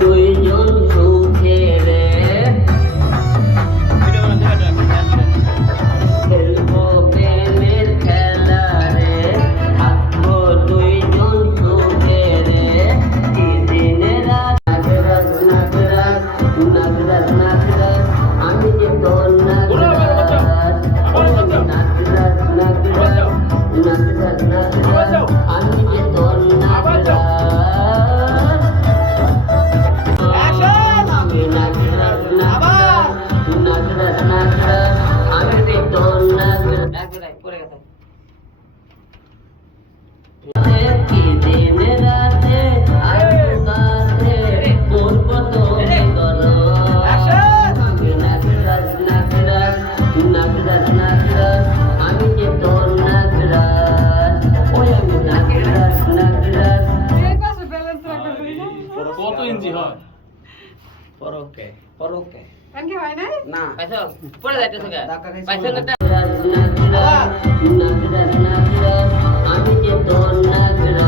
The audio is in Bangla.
দুইজন সুখে রে খেলবো প্রেমের খেলা রে থাকবো দুইজন সুখে রে কি দিনে রাত নাগরাজ নাগরাজ নাগরাজ নাগরাজ আমি যে তোর নাগরাজ নাগরাজ নাগরাজ নাগরাজ নাগরাজ আমি যে তোর নাগরাজ কত ইঞ্চি হয়? পরকে পরকে কানকে হয় না না পাইছো পড়ে যাইতেছে গা ধাক্কা খাইছো পাইছো না আমি যে তোর নাগরাজ